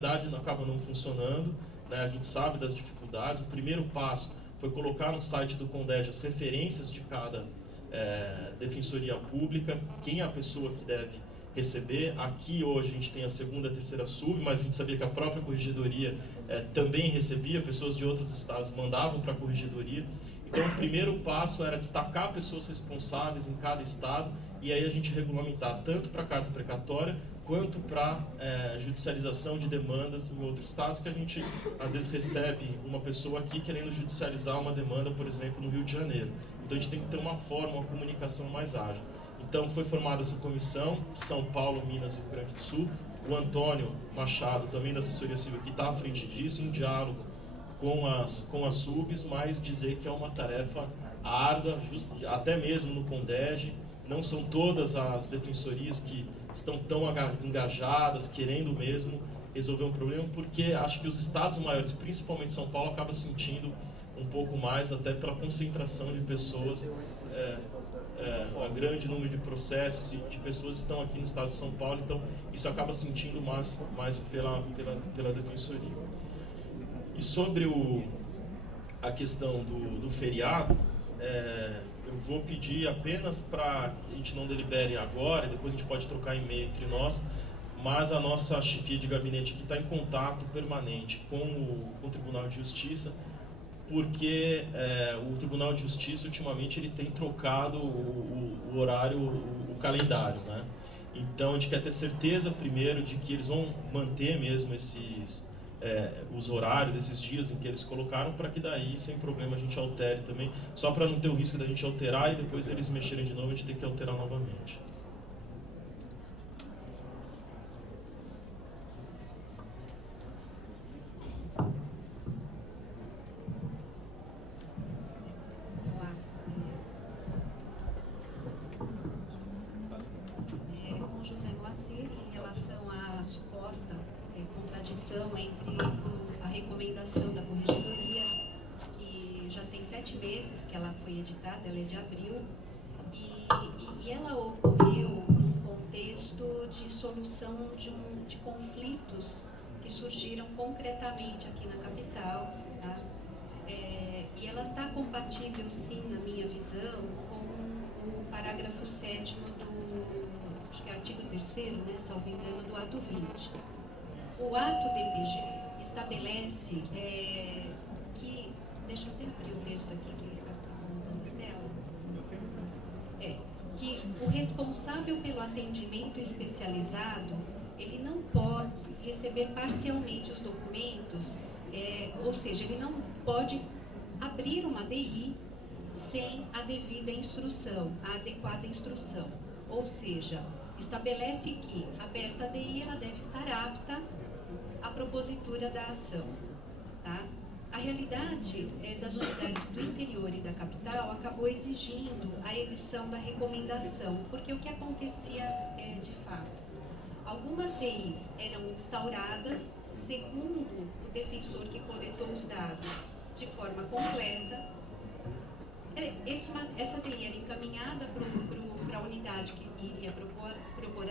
acaba não funcionando, né? A gente sabe das dificuldades. O primeiro passo foi colocar no site do CONDEG as referências de cada defensoria pública, quem é a pessoa que deve receber. Aqui hoje a gente tem a segunda e a terceira sub, mas a gente sabia que a própria corregedoria também recebia, pessoas de outros estados mandavam para a corregedoria. Então o primeiro passo era destacar pessoas responsáveis em cada estado e aí a gente regulamentar tanto para a carta precatória quanto para judicialização de demandas em outros estados, que a gente às vezes recebe uma pessoa aqui querendo judicializar uma demanda, por exemplo, no Rio de Janeiro. Então a gente tem que ter uma forma, uma comunicação mais ágil. Então foi formada essa comissão, São Paulo, Minas e Rio Grande do Sul. O Antônio Machado, também da assessoria civil, que está à frente disso, em diálogo com as subs, mas dizer que é uma tarefa árdua, até mesmo no CONDEG. Não são todas as defensorias que estão tão engajadas, querendo mesmo resolver um problema, porque acho que os estados maiores, principalmente São Paulo, acaba sentindo um pouco mais, até pela concentração de pessoas, um grande número de processos e de pessoas estão aqui no estado de São Paulo, então isso acaba sentindo mais pela defensoria. E sobre a questão do feriado, eu vou pedir apenas para que a gente não delibere agora, depois a gente pode trocar e-mail entre nós, mas a nossa chefia de gabinete aqui está em contato permanente com o Tribunal de Justiça, porque o Tribunal de Justiça ultimamente ele tem trocado o horário, o calendário, né? Então a gente quer ter certeza primeiro de que eles vão manter mesmo os horários, esses dias em que eles colocaram, para que daí, sem problema, a gente altere também, só para não ter o risco da gente alterar e depois eles mexerem de novo, a gente tem que alterar novamente. Com José Moacir, em relação à suposta contradição entre a recomendação da corregedoria, que já tem 7 meses que ela foi editada, ela é de abril, e ela ocorreu num contexto de solução de conflitos que surgiram concretamente aqui na capital, tá? E ela está compatível, sim, na minha visão, com o parágrafo 7º acho que é artigo 3º, né, salvo engano, do ato 20. O ato DPG estabelece que... Deixa eu até abrir o texto aqui que está na tela. Que o responsável pelo atendimento especializado, ele não pode receber parcialmente os documentos, ou seja, ele não pode abrir uma DI sem a devida instrução, a adequada instrução. Ou seja, estabelece que, aberta a DI, ela deve estar apta à propositura da ação. Tá? A realidade das unidades do interior e da capital acabou exigindo a edição da recomendação, porque o que acontecia de fato? Algumas DIs eram instauradas segundo o defensor que coletou os dados de forma completa. Essa DI era encaminhada para a unidade que iria propor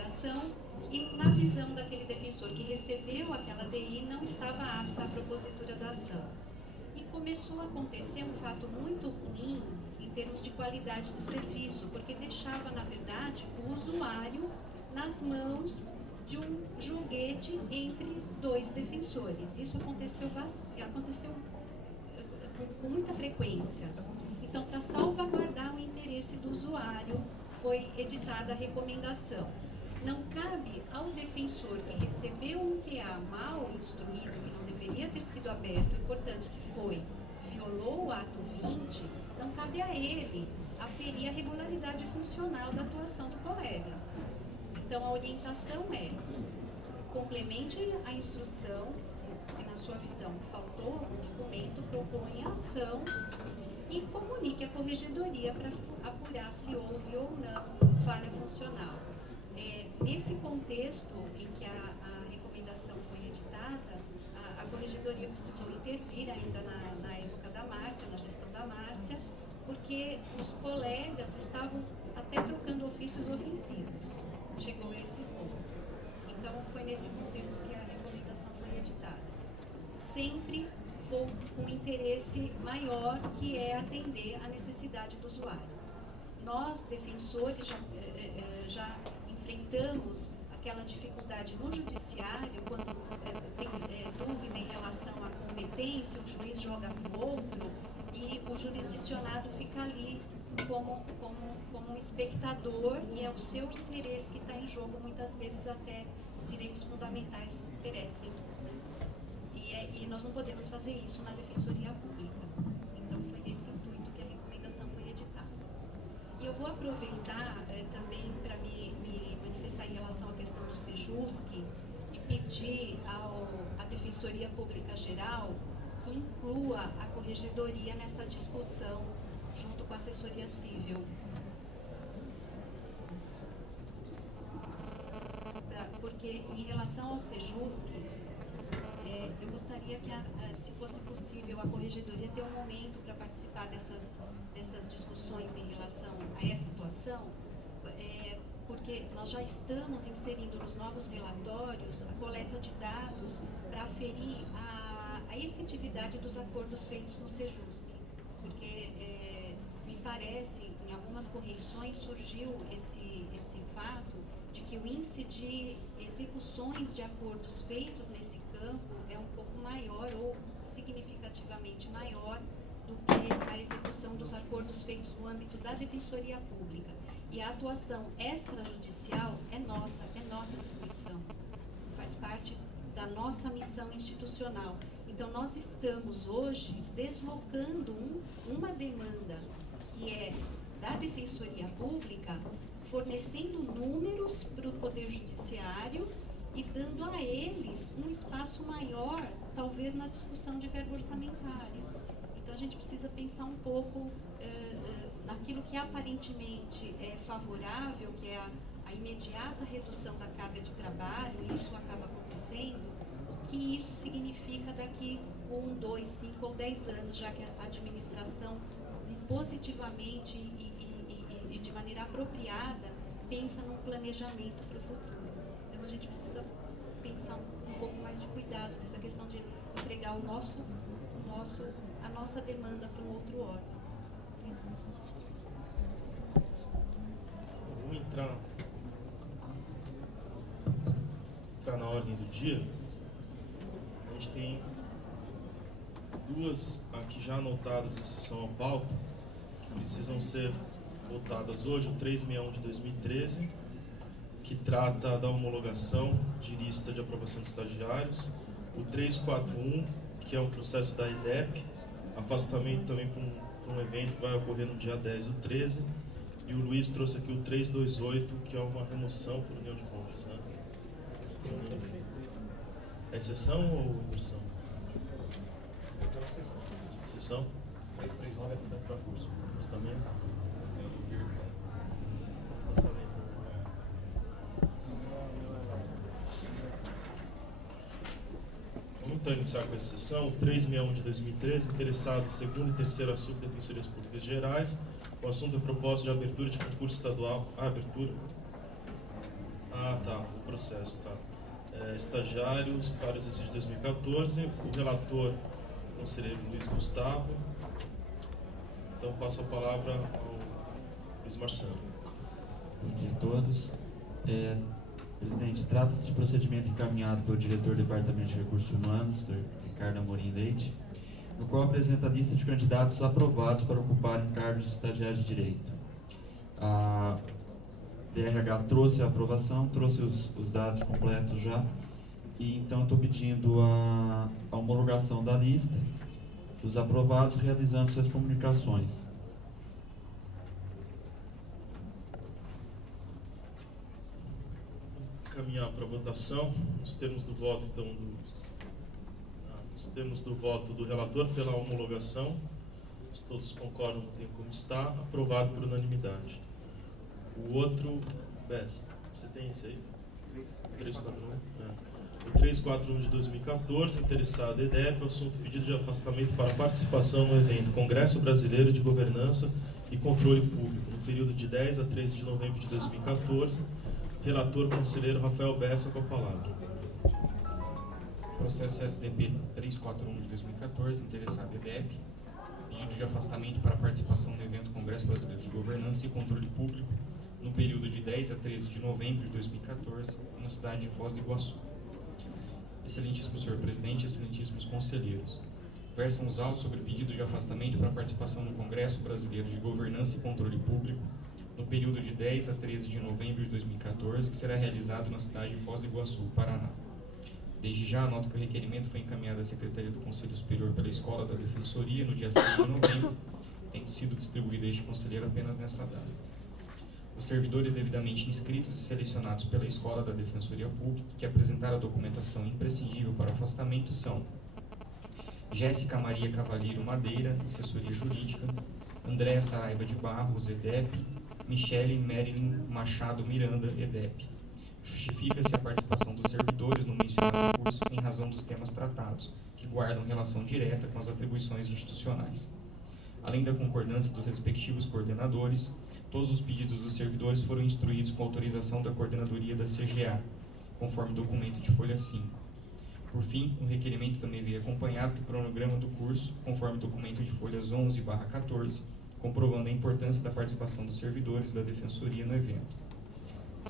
ação e, na visão daquele defensor que recebeu aquela DI, não estava apta à propositura da ação. E começou a acontecer um fato muito ruim em termos de qualidade de serviço, porque deixava, na verdade, o usuário nas mãos de um joguete entre 2 defensores. Isso aconteceu com muita frequência. Então, para salvaguardar o interesse do usuário, foi editada a recomendação. Não cabe ao defensor que recebeu um PA mal instruído, que não deveria ter sido aberto, e, portanto, se violou o ato 20, não cabe a ele aferir a regularidade funcional da atuação do colega. Então, a orientação complemente a instrução, se na sua visão faltou um documento, proponha a ação e comunique a corregedoria para apurar se houve ou não falha funcional. Nesse contexto em que a recomendação foi editada, a corregedoria precisou intervir ainda na época da Márcia, na gestão da Márcia, porque os colegas estavam até trocando ofícios ofensivos. Chegou a esse ponto. Então, foi nesse contexto que a recomendação foi editada. sempre com um interesse maior, que é atender a necessidade do usuário. Nós, defensores, já enfrentamos aquela dificuldade no judiciário, quando tem dúvida em relação à competência, o juiz joga para o outro e o jurisdicionado fica ali como um espectador, e é o seu interesse que está em jogo, muitas vezes até direitos fundamentais perecem. E nós não podemos fazer isso na Defensoria Pública. Então foi nesse intuito que a recomendação foi editada. E eu vou aproveitar também para me manifestar em relação à questão do Sejusc e pedir à Defensoria Pública Geral que inclua a Corregedoria nessa discussão junto com a Assessoria Civil. Porque em relação ao Sejusc, eu gostaria que, se fosse possível, a Corregedoria ter um momento para participar dessas discussões em relação a essa situação, porque nós já estamos inserindo nos novos relatórios a coleta de dados para aferir a efetividade dos acordos feitos no Sejusc. Porque me parece, em algumas correições, surgiu esse fato de que o índice de execuções de acordos feitos nesse campo é um pouco maior ou significativamente maior do que a execução dos acordos feitos no âmbito da Defensoria Pública. E a atuação extrajudicial é nossa atribuição, faz parte da nossa missão institucional. Então, nós estamos hoje deslocando uma demanda que é da Defensoria Pública, fornecendo números para o Poder Judiciário e dando a eles um espaço maior, talvez, na discussão de verba orçamentária. Então, a gente precisa pensar um pouco naquilo que aparentemente é favorável, que é a imediata redução da carga de trabalho, e isso acaba acontecendo, que isso significa daqui 1, 2, 5 ou 10 anos, já que a administração positivamente e de maneira apropriada pensa num planejamento para o futuro. Então a gente precisa pensar um pouco mais de cuidado nessa questão de entregar a nossa demanda para um outro órgão. Vou entrar na ordem do dia. A gente tem duas aqui já anotadas em sessão à pauta, que precisam ser votadas hoje: o 361 de 2013, que trata da homologação de lista de aprovação de estagiários, o 341, que é o processo da IDEP, afastamento também para um evento que vai ocorrer no dia 10/13, e o Luiz trouxe aqui o 328, que é uma remoção por união de cônjuges, né? É exceção ou inversão? Exceção? 339 é questão para curso. Afastamento? Afastamento. Vamos então iniciar com a sessão. 361 de 2013, interessado segunda e terceira subdefensorias públicas gerais. O assunto é propósito de abertura de concurso estadual. Abertura? Tá, o processo, tá. Estagiários para o exercício de 2014. O relator, o conselheiro Luiz Gustavo. Então, passo a palavra ao Luiz Marcelo. Bom dia a todos. Presidente, trata-se de procedimento encaminhado pelo diretor do Departamento de Recursos Humanos, Dr. Ricardo Amorim Leite, no qual apresenta a lista de candidatos aprovados para ocuparem cargos de estagiário de direito. A DRH trouxe a aprovação, trouxe os dados completos já, e então estou pedindo a homologação da lista dos aprovados, realizando suas comunicações. Caminhar para a votação, nos termos do voto, então, nos termos do voto do relator pela homologação, se todos concordam, tem como está, aprovado por unanimidade. O outro, Bessa, você tem esse aí? 341? O 341 de 2014, interessado EDEP, assunto pedido de afastamento para participação no evento Congresso Brasileiro de Governança e Controle Público, no período de 10 a 13 de novembro de 2014. Relator, conselheiro Rafael Bessa, com a palavra. Processo SDP 341 de 2014, interessado EDEP, pedido de afastamento para participação no evento Congresso Brasileiro de Governança e Controle Público, no período de 10 a 13 de novembro de 2014, na cidade de Foz do Iguaçu. Excelentíssimo senhor presidente, excelentíssimos conselheiros, versam os autos sobre pedido de afastamento para participação no Congresso Brasileiro de Governança e Controle Público, no período de 10 a 13 de novembro de 2014, que será realizado na cidade de Foz do Iguaçu, Paraná. Desde já, anoto que o requerimento foi encaminhado à Secretaria do Conselho Superior pela Escola da Defensoria no dia 6 de novembro, tendo sido distribuído a este conselheiro apenas nessa data. Os servidores devidamente inscritos e selecionados pela Escola da Defensoria Pública, que apresentaram a documentação imprescindível para o afastamento, são Jéssica Maria Cavalheiro Madeira, assessoria jurídica, Andréa Saraiva de Barros, EDEP, Michele Marilyn Machado Miranda, EDEP. Justifica-se a participação dos servidores no mencionado curso em razão dos temas tratados, que guardam relação direta com as atribuições institucionais. Além da concordância dos respectivos coordenadores, todos os pedidos dos servidores foram instruídos com autorização da coordenadoria da CGA, conforme documento de folha 5. Por fim, o requerimento também veio acompanhado do cronograma do curso, conforme documento de folhas 11/14, comprovando a importância da participação dos servidores da Defensoria no evento.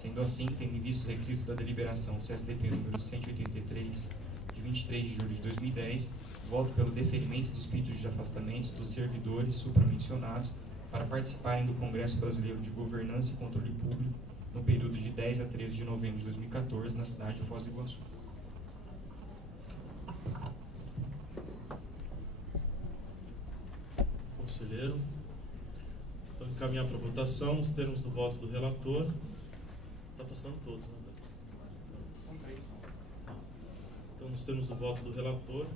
Sendo assim, tendo em vista os requisitos da deliberação CSDP número 183, de 23 de julho de 2010, voto pelo deferimento dos pedidos de afastamento dos servidores supramencionados para participarem do Congresso Brasileiro de Governança e Controle Público no período de 10 a 13 de novembro de 2014, na cidade de Foz do Iguaçu. Conselheiro. Então, encaminhar para votação os termos do voto do relator. Está passando todos, né? São 3. Então, nos termos do voto do relator,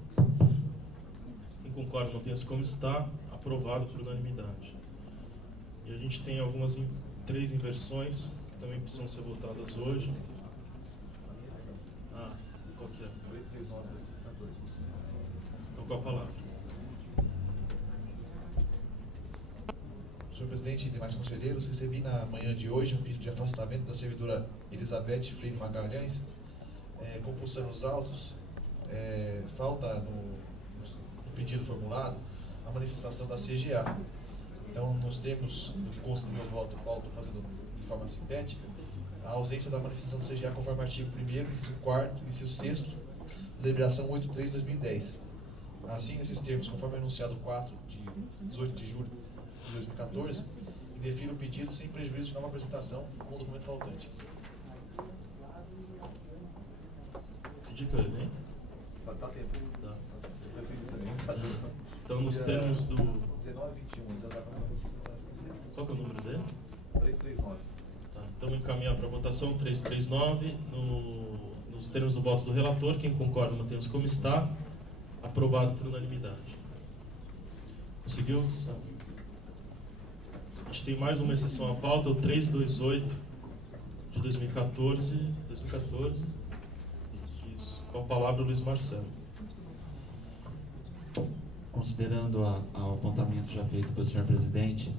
quem concorda, mantenha-se como está, aprovado por unanimidade. E a gente tem algumas 3 inversões que também precisam ser votadas hoje. Qual que é? 239. Então, com a palavra. Senhor presidente e demais conselheiros, recebi na manhã de hoje um pedido de afastamento da servidora Elizabeth Freire Magalhães, compulsando os autos, falta no pedido formulado a manifestação da CGA. Então, nos termos do que consta do meu voto, Paulo, estou fazendo de forma sintética, a ausência da manifestação da CGA conforme o artigo 1º, inciso 4º, inciso 6º, da deliberação 83/2010. Assim, nesses termos, conforme o enunciado 4 de 18 de julho de 2014, e defiro o pedido sem prejuízo de nova apresentação com o documento faltante. Que dia que eu levei? Tá tempo. Tá. Eu sei disso também. Então, nos termos do... 19 e 21, então dá para Qual que é o número dele? 339. Tá, então, encaminhar para votação 339, nos termos do voto do relator. Quem concorda, mantemos como está, aprovado por unanimidade. Conseguiu? A gente tem mais uma exceção à pauta, o 328 de 2014. Isso. Com a palavra, Luiz Marcelo. Considerando o apontamento já feito pelo senhor presidente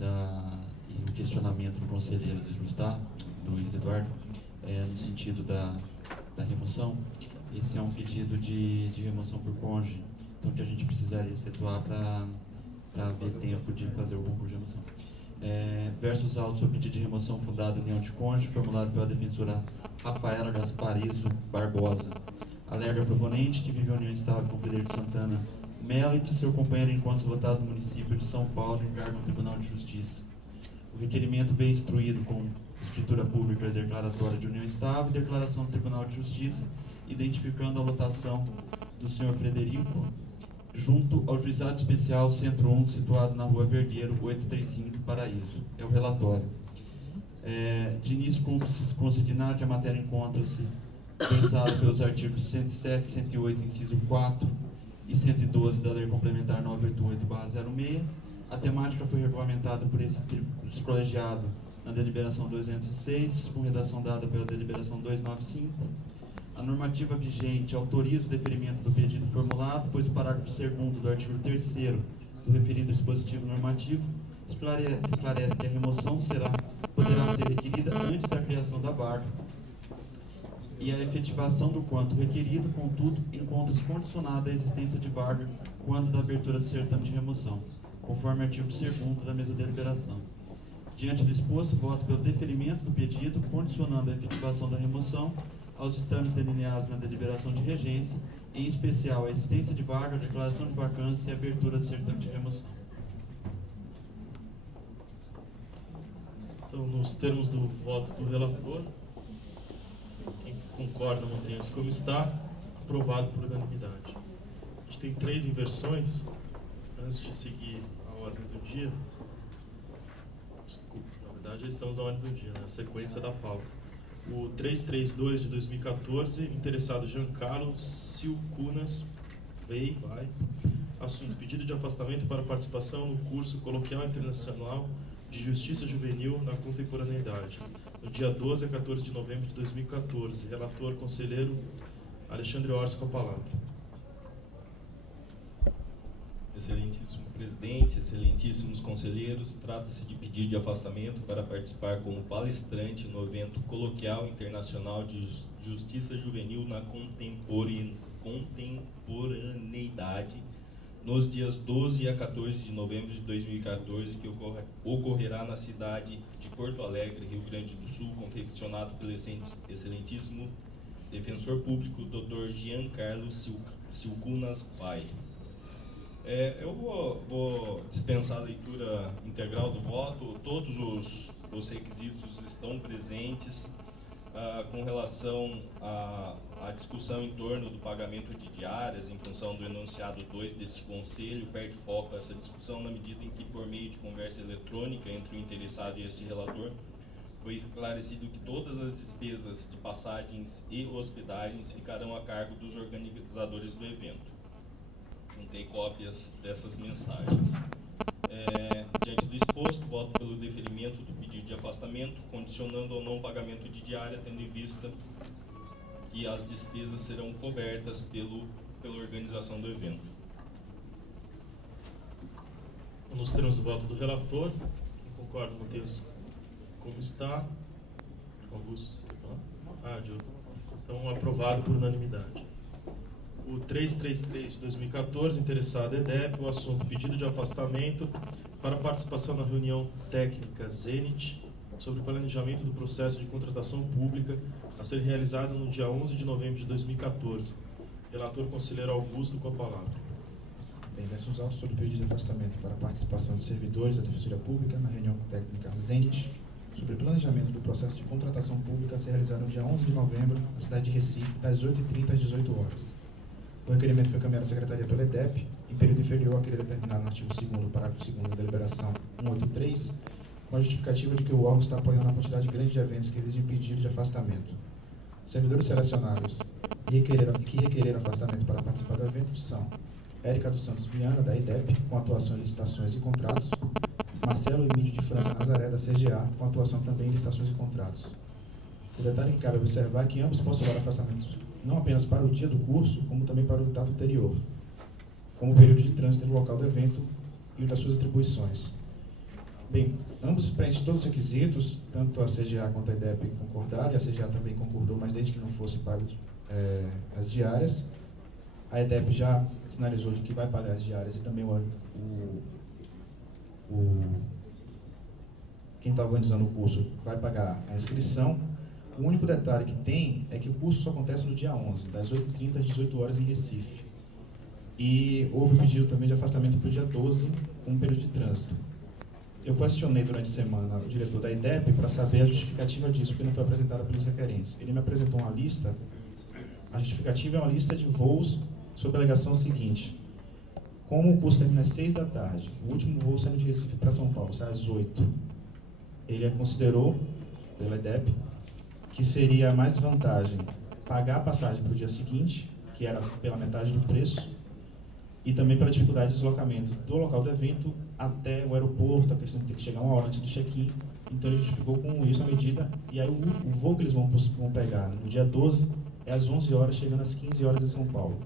e o questionamento do conselheiro de Justar, Luiz Eduardo, no sentido da remoção, esse é um pedido de remoção por cônjuge, então que a gente precisaria efetuar para haver tempo de fazer o concurso de remoção. Versos autos sobre pedido de remoção fundado em união de cônjuge, formulado pela defensora Rafaela Gasparizo Barbosa. Alega a proponente que vive em união estável com Frederico Santana Melo e de seu companheiro enquanto votado no município de São Paulo em cargo no Tribunal de Justiça. O requerimento veio instruído com escritura pública declaratória de união estável e declaração do Tribunal de Justiça, identificando a lotação do senhor Frederico junto ao Juizado Especial Centro 1, situado na Rua Vergueiro, 835, Paraíso. É o relatório. De início, consignado que a matéria encontra-se versada pelos artigos 107, 108, inciso 4 e 112 da Lei Complementar 988/06. A temática foi regulamentada por esse colegiado na deliberação 206, com redação dada pela deliberação 295. A normativa vigente autoriza o deferimento do pedido formulado, pois o parágrafo 2º do artigo 3º do referido dispositivo normativo esclarece que a remoção poderá ser requerida antes da criação da vaga e a efetivação do quanto requerido, contudo, encontra-se condicionada à existência de vaga quando da abertura do certame de remoção, conforme artigo 2º da mesa de deliberação. Diante do exposto, voto pelo deferimento do pedido, condicionando a efetivação da remoção aos ditames delineados na deliberação de regência, em especial a existência de vaga, a declaração de vacância e a abertura do certame de remoção. Então, nos termos do voto do relator, quem concorda mantém-se como está, aprovado por unanimidade. A gente tem 3 inversões, antes de seguir a ordem do dia. Desculpa, na verdade já estamos na ordem do dia, na sequência da pauta. O 332 de 2014, interessado Giancarlo Silcunas, vai. Assunto: pedido de afastamento para participação no curso Coloquial Internacional de Justiça Juvenil na Contemporaneidade, no dia 12 a 14 de novembro de 2014. Relator, conselheiro Alexandre Orsi, com a palavra. Excelentíssimo presidente, excelentíssimos conselheiros, trata-se de pedido de afastamento para participar como palestrante no evento Coloquial Internacional de Justiça Juvenil na Contemporaneidade, nos dias 12 a 14 de novembro de 2014, que ocorrerá na cidade de Porto Alegre, Rio Grande do Sul, confeccionado pelo excelentíssimo defensor público, Dr. Giancarlo Silcunas Pai. Eu vou dispensar a leitura integral do voto. Todos os requisitos estão presentes. Com relação à discussão em torno do pagamento de diárias, em função do enunciado 2 deste Conselho, perde foco essa discussão na medida em que, por meio de conversa eletrônica entre o interessado e este relator, foi esclarecido que todas as despesas de passagens e hospedagens ficarão a cargo dos organizadores do evento. Juntei cópias dessas mensagens. Diante do exposto, voto pelo deferimento do pedido de afastamento, condicionando ao não pagamento de diária, tendo em vista que as despesas serão cobertas pela organização do evento. Nos termos do voto do relator, quem concorda, mantém-se como está. Augusto? Diogo. Então, aprovado por unanimidade. O 333 de 2014, interessado EDEP, o assunto: pedido de afastamento para participação na reunião técnica Zenit sobre planejamento do processo de contratação pública a ser realizada no dia 11 de novembro de 2014. Relator, conselheiro Augusto, com a palavra. Bem, versos autos sobre o pedido de afastamento para a participação de servidores da Defensoria Pública na reunião técnica Zenit sobre planejamento do processo de contratação pública a ser realizado no dia 11 de novembro na cidade de Recife, das 8h30 às 18 horas. O requerimento foi encaminhado à Secretaria pelo EDEP, em período inferior àquele determinado no artigo 2º, parágrafo 2º da deliberação 183, com a justificativa de que o órgão está apoiando uma quantidade grande de eventos que exigem pedido de afastamento. Servidores selecionados que requereram afastamento para participar do evento são Érica dos Santos Viana, da IDEP, com atuação em licitações e contratos; Marcelo Emílio de França Nazaré, da CGA, com atuação também em licitações e contratos. O detalhe que cabe observar é que ambos postulam afastamentos não apenas para o dia do curso, como também para o data anterior, como o período de trânsito no local do evento e o das suas atribuições. Bem, ambos preenchem todos os requisitos, tanto a CGA quanto a IDEP concordaram, e a CGA também concordou, mas desde que não fosse pago as diárias. A IDEP já sinalizou de que vai pagar as diárias, e também quem está organizando o curso vai pagar a inscrição. O único detalhe que tem é que o curso só acontece no dia 11, das 8h30 às 18 horas em Recife. E houve pedido também de afastamento para o dia 12, com um período de trânsito. Eu questionei durante a semana o diretor da IDEP para saber a justificativa disso, porque não foi apresentada pelos requerentes. Ele me apresentou uma lista. A justificativa é uma lista de voos sob a alegação seguinte: como o curso termina às 6 da tarde, o último voo saindo de Recife para São Paulo sai às 8. Ele considerou, pela IDEP, que seria mais vantagem pagar a passagem para o dia seguinte, que era pela metade do preço, e também pela dificuldade de deslocamento do local do evento até o aeroporto, a questão de ter que chegar uma hora antes do check-in. Então ele justificou com isso a medida, e aí o voo que eles vão pegar no dia 12 é às 11 horas, chegando às 15 horas em São Paulo.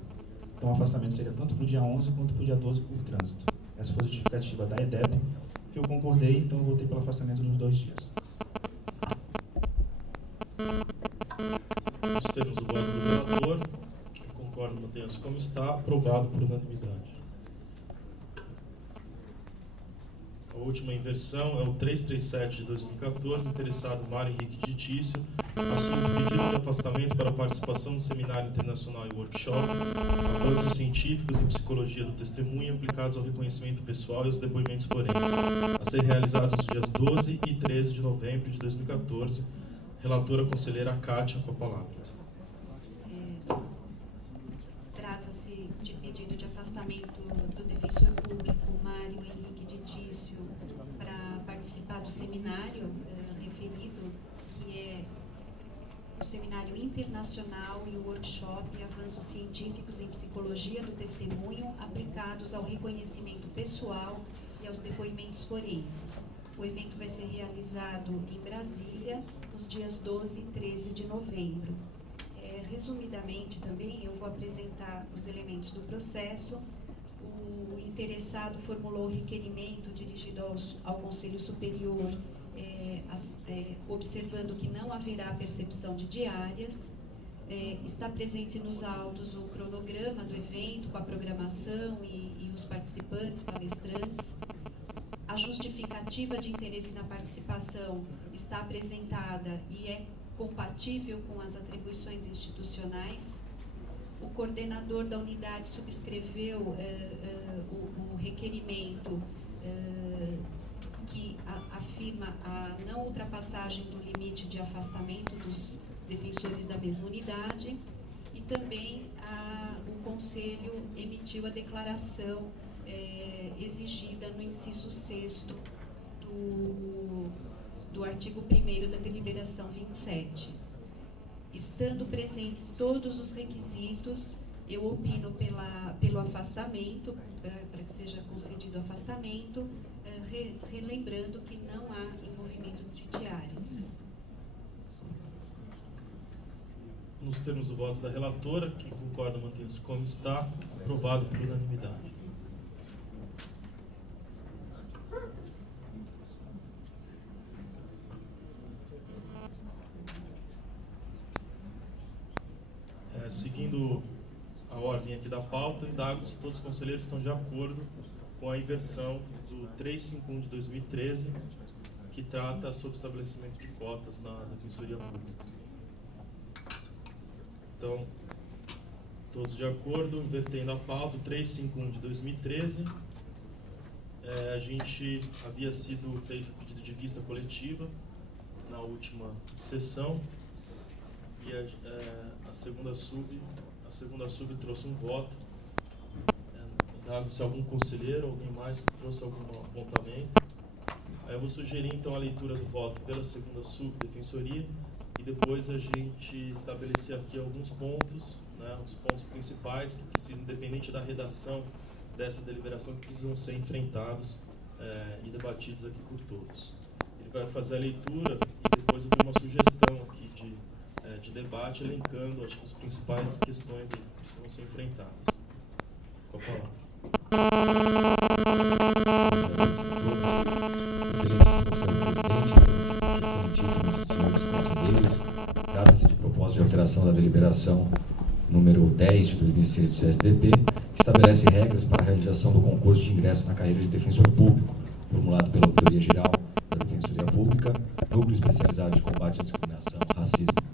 Então o afastamento seria tanto para o dia 11 quanto para o dia 12 por trânsito. Essa foi a justificativa da EDEP, que eu concordei, então eu votei pelo afastamento nos 2 dias. Nos termos do voto do relator, quem concorda, mantenha-se como está, aprovado por unanimidade. A última inversão é o 337 de 2014, interessado Mário Henrique de Tício, assunto pedido de afastamento para participação no seminário internacional e workshop, avanços científicos em psicologia do testemunho aplicados ao reconhecimento pessoal e aos depoimentos forenses, a ser realizados nos dias 12 e 13 de novembro de 2014. Relatora conselheira Kátia, com a palavra. Trata-se de pedido de afastamento do defensor público Mário Henrique de Tício para participar do seminário referido, que é o Seminário Internacional e o Workshop Avanços Científicos em Psicologia do Testemunho aplicados ao reconhecimento pessoal e aos depoimentos forenses. O evento vai ser realizado em Brasília, nos dias 12 e 13 de novembro. Resumidamente, também, eu vou apresentar os elementos do processo. O interessado formulou o requerimento dirigido ao Conselho Superior, observando que não haverá percepção de diárias. Está presente nos autos o cronograma do evento, com a programação e os participantes, palestrantes. A justificativa de interesse na participação está apresentada e é compatível com as atribuições institucionais. O coordenador da unidade subscreveu o requerimento que afirma a não ultrapassagem do limite de afastamento dos defensores da mesma unidade, e também o Conselho emitiu a declaração exigida no inciso 6º do artigo 1º da deliberação 27. Estando presentes todos os requisitos, eu opino pelo afastamento, para que seja concedido o afastamento, relembrando que não há envolvimento de diárias. Nos termos do voto da relatora, quem concorda, mantém-se como está, aprovado por unanimidade. Seguindo a ordem aqui da pauta, indago se todos os conselheiros estão de acordo com a inversão do 351 de 2013, que trata sobre o estabelecimento de cotas na Defensoria Pública. Então, todos de acordo, invertendo a pauta, o 351 de 2013, a gente havia sido feito pedido de vista coletiva na última sessão, e a segunda sub trouxe um voto. Dado se algum conselheiro, alguém mais trouxe algum apontamento. Aí eu vou sugerir então a leitura do voto pela segunda subdefensoria e depois a gente estabelecer aqui alguns pontos, né, os pontos principais que precisam, independente da redação dessa deliberação, que precisam ser enfrentados e debatidos aqui por todos. Ele vai fazer a leitura e depois eu tenho uma sugestão aqui de debate, elencando as principais questões que precisam ser enfrentadas. Com a palavra. Trata-se de proposta de alteração da deliberação número 10 de 2006 do CSDP, que estabelece regras para a realização do concurso de ingresso na carreira de defensor público, formulado pela Auditoria Geral da Defensoria Pública, Núcleo Especializado de Combate à Discriminação e Racismo.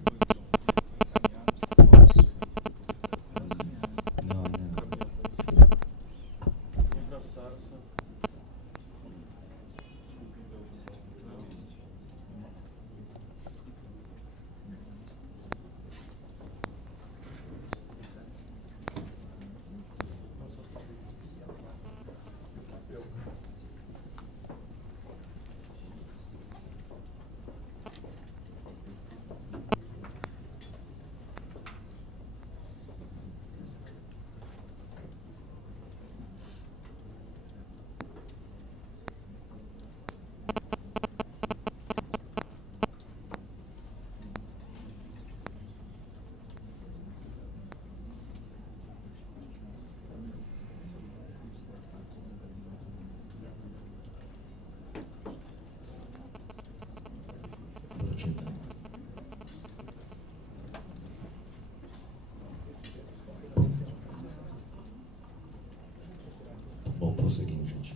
prosseguindo, gente.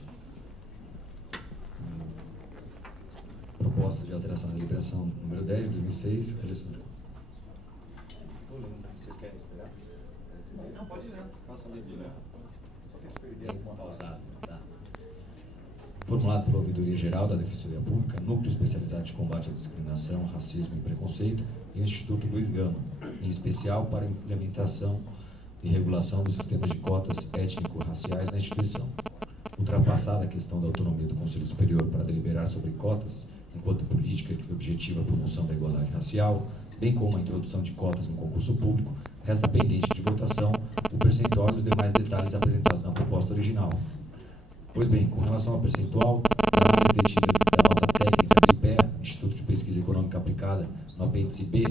Proposta de alteração da deliberação número 10 de 2006, eleição de... Vocês querem esperar? Não, pode ir, né? Faça a leitura. Só se eles perderem uma pausada. Tá. Formulado pela Ouvidoria Geral da Defensoria Pública, Núcleo Especializado de Combate à Discriminação, Racismo e Preconceito e o Instituto Luiz Gama, em especial para a implementação e regulação do sistema de cotas étnico-raciais na instituição. Ultrapassada a questão da autonomia do Conselho Superior para deliberar sobre cotas, enquanto política que objetiva a promoção da igualdade racial, bem como a introdução de cotas no concurso público, resta pendente de votação o percentual e os demais detalhes apresentados na proposta original. Pois bem, com relação ao percentual, da nota detida da nota técnica do IPEA, Instituto de Pesquisa Econômica Aplicada, no apêndice B,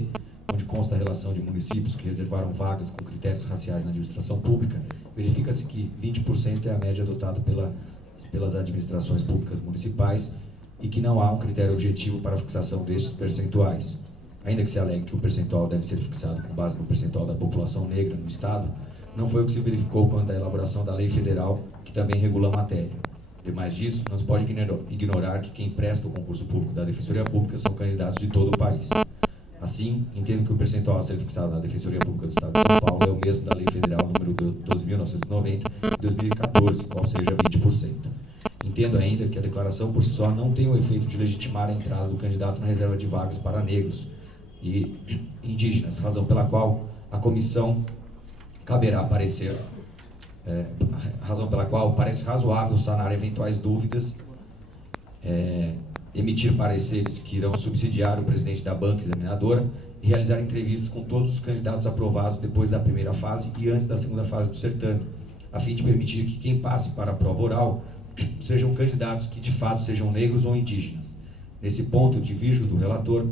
onde consta a relação de municípios que reservaram vagas com critérios raciais na administração pública, verifica-se que 20% é a média adotada pelas administrações públicas municipais e que não há um critério objetivo para a fixação destes percentuais. Ainda que se alegue que o percentual deve ser fixado com base no percentual da população negra no Estado, não foi o que se verificou quanto à elaboração da lei federal, que também regula a matéria. Demais disso, não se pode ignorar que quem presta o concurso público da Defensoria Pública são candidatos de todo o país. Assim, entendo que o percentual a ser fixado na Defensoria Pública do Estado de São Paulo é o mesmo da Lei Federal número 12.990 de 2014, qual seja 20%. Entendo ainda que a declaração por si só não tem o efeito de legitimar a entrada do candidato na reserva de vagas para negros e indígenas, razão pela qual a comissão caberá parecer, razão pela qual parece razoável sanar eventuais dúvidas, emitir pareceres que irão subsidiar o presidente da banca examinadora e realizar entrevistas com todos os candidatos aprovados depois da primeira fase e antes da segunda fase do certame, a fim de permitir que quem passe para a prova oral sejam candidatos que de fato sejam negros ou indígenas. Nesse ponto, divirjo do relator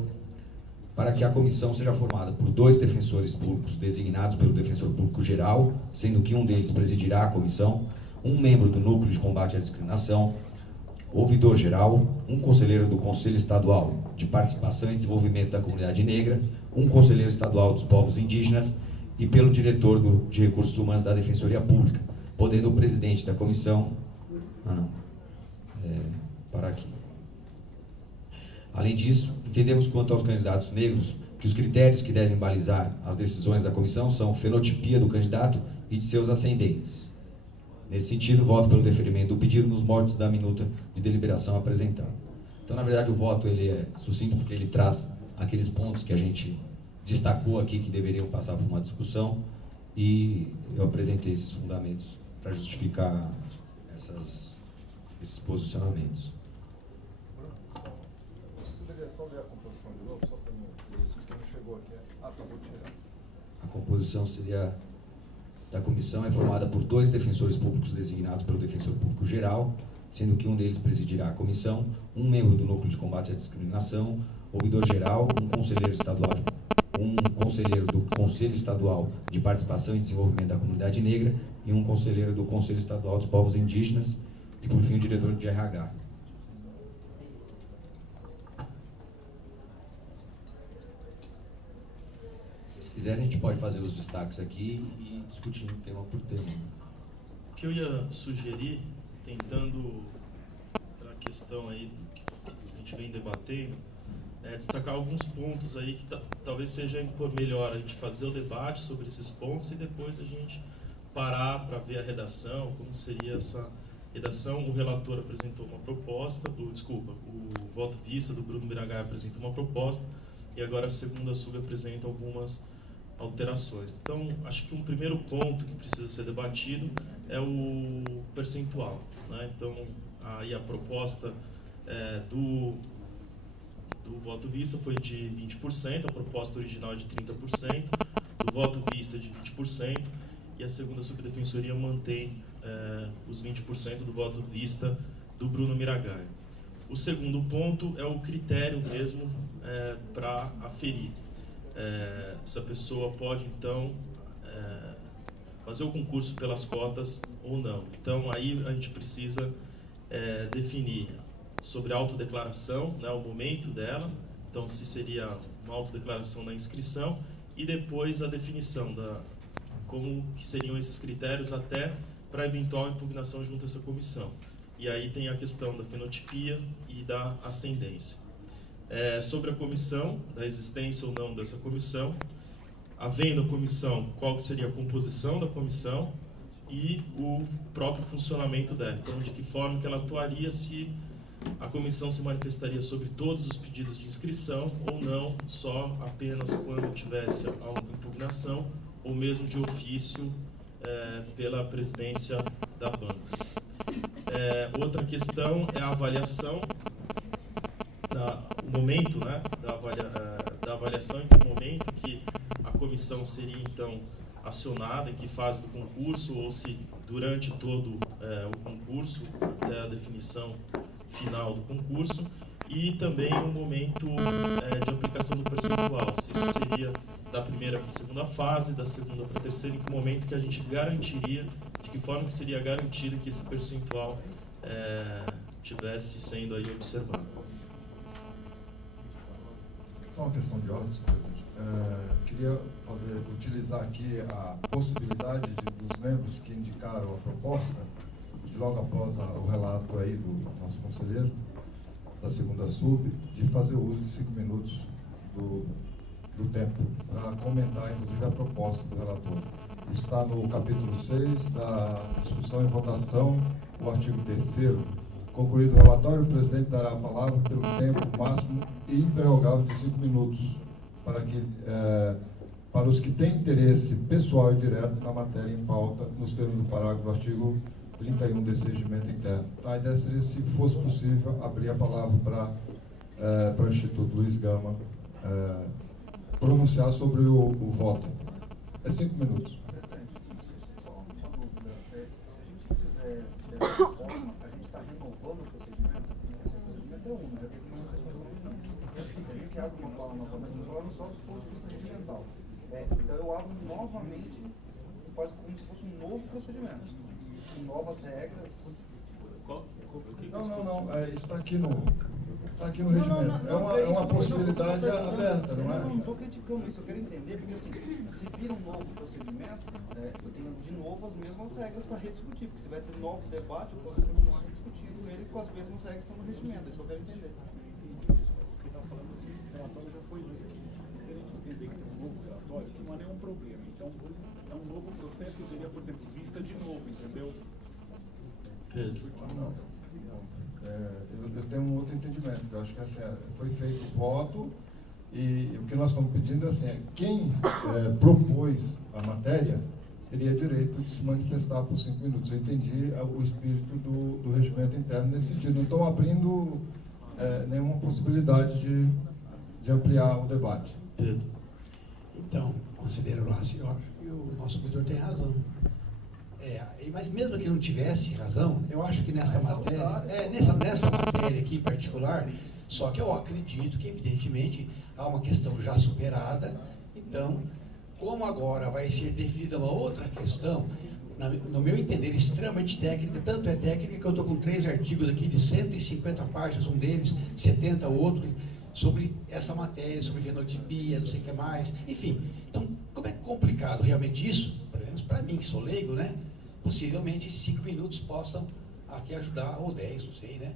para que a comissão seja formada por 2 defensores públicos designados pelo Defensor Público Geral, sendo que um deles presidirá a comissão, um membro do Núcleo de Combate à Discriminação, ouvidor geral, um conselheiro do Conselho Estadual de Participação e Desenvolvimento da Comunidade Negra, um conselheiro estadual dos povos indígenas e pelo diretor de Recursos Humanos da Defensoria Pública, podendo o presidente da comissão... para aqui. Além disso, entendemos quanto aos candidatos negros que os critérios que devem balizar as decisões da comissão são fenotipia do candidato e de seus ascendentes. Nesse sentido, voto pelo deferimento do pedido nos moldes da minuta de deliberação apresentada. Então, na verdade, o voto ele é sucinto porque ele traz aqueles pontos que a gente destacou aqui que deveriam passar por uma discussão e eu apresentei esses fundamentos para justificar esses posicionamentos. Você poderia só ler a composição de novo, só para mim, que não chegou aqui. Tá, vou tirar. A composição da comissão é formada por 2 defensores públicos designados pelo Defensor Público Geral, sendo que um deles presidirá a comissão, um membro do Núcleo de Combate à Discriminação, ouvidor geral, um conselheiro do Conselho Estadual de Participação e Desenvolvimento da Comunidade Negra e um conselheiro do Conselho Estadual dos Povos Indígenas e, por fim, o diretor de RH. Se quiserem, a gente pode fazer os destaques aqui e discutir tema por tema. O que eu ia sugerir, tentando a questão aí que a gente vem debatendo, é destacar alguns pontos aí que talvez seja melhor a gente fazer o debate sobre esses pontos e depois a gente parar para ver a redação, como seria essa redação. O relator apresentou uma proposta, o voto vista do Bruno Miragaia apresentou uma proposta e agora a segunda sub apresenta algumas alterações. Então, acho que um primeiro ponto que precisa ser debatido é o percentual, né? Então, aí a proposta do voto vista foi de 20%, a proposta original é de 30%, do voto vista de 20%, e a segunda subdefensoria mantém os 20% do voto vista do Bruno Miragaia. O segundo ponto é o critério mesmo para aferir. Se a pessoa pode, então, fazer o concurso pelas cotas ou não. Então, aí a gente precisa definir sobre a autodeclaração, né, o momento dela, então se seria uma autodeclaração na inscrição, e depois a definição como que seriam esses critérios até para eventual impugnação junto a essa comissão. E aí tem a questão da fenotipia e da ascendência. Sobre a comissão, da existência ou não dessa comissão, havendo a comissão, qual seria a composição da comissão e o próprio funcionamento dela. Então, de que forma que ela atuaria, se a comissão se manifestaria sobre todos os pedidos de inscrição ou não, só apenas quando tivesse alguma impugnação ou mesmo de ofício pela presidência da banca. Outra questão é a avaliação, o momento, né, da avaliação, em que momento que a comissão seria então acionada, em que fase do concurso, ou se durante todo o concurso, até a definição final do concurso, e também o momento de aplicação do percentual, se isso seria da primeira para a segunda fase, da segunda para a terceira, em que momento que a gente garantiria, de que forma que seria garantido que esse percentual tivesse sendo aí observado. Só uma questão de ordem, senhor presidente. Queria utilizar aqui a possibilidade dos membros que indicaram a proposta, de logo após o relato aí do nosso conselheiro, da segunda sub, de fazer uso de 5 minutos do tempo para comentar, inclusive, a proposta do relator. Isso está no capítulo 6 da discussão e votação, o artigo 3º. Concluído o relatório, o presidente dará a palavra pelo tempo máximo e improrrogável de 5 minutos para os que têm interesse pessoal e direto na matéria em pauta, nos termos do parágrafo do artigo 31 desse regimento interno. A ideia seria, se fosse possível, abrir a palavra para o Instituto Luiz Gama pronunciar sobre o voto. 5 minutos. A gente está renovando o procedimento, porque esse procedimento é único, a gente abre uma fala novamente, não falando só do ponto de vista regimental. Então eu abro novamente, quase como se fosse um novo procedimento, com novas regras. Não, isso está aqui no regimento. É uma possibilidade aberta, não é? Não estou criticando isso, eu quero entender, porque assim, se vira um novo procedimento, eu tenho de novo as mesmas regras para rediscutir, porque se vai ter novo debate, eu posso continuar rediscutindo ele com as mesmas regras que estão no regimento, isso eu quero entender. O que está falando assim, o relatório já foi dito aqui. Se a gente entender que tem um novo relatório, que não há nenhum problema. Então, é um novo processo e teria, por exemplo, vista de novo, entendeu? Eu tenho um outro entendimento. Eu acho que assim, foi feito o voto e o que nós estamos pedindo assim, quem propôs a matéria teria direito de se manifestar por 5 minutos. Eu entendi o espírito do regimento interno nesse sentido. Não estão abrindo nenhuma possibilidade de ampliar o debate. Então, considero lá, eu acho que o nosso auditor tem razão. Mas mesmo que não tivesse razão, eu acho que nessa matéria, nessa matéria aqui em particular, só que eu acredito que, evidentemente, há uma questão já superada. Então, como agora vai ser definida uma outra questão, no meu entender, extremamente técnica, tanto é técnica que eu estou com 3 artigos aqui de 150 páginas, um deles 70, o outro, sobre essa matéria, sobre fenotipia, não sei o que mais, enfim. Então, como é complicado realmente isso, pelo menos para mim que sou leigo, né? Possivelmente 5 minutos possam aqui ajudar, ou 10, não sei, né?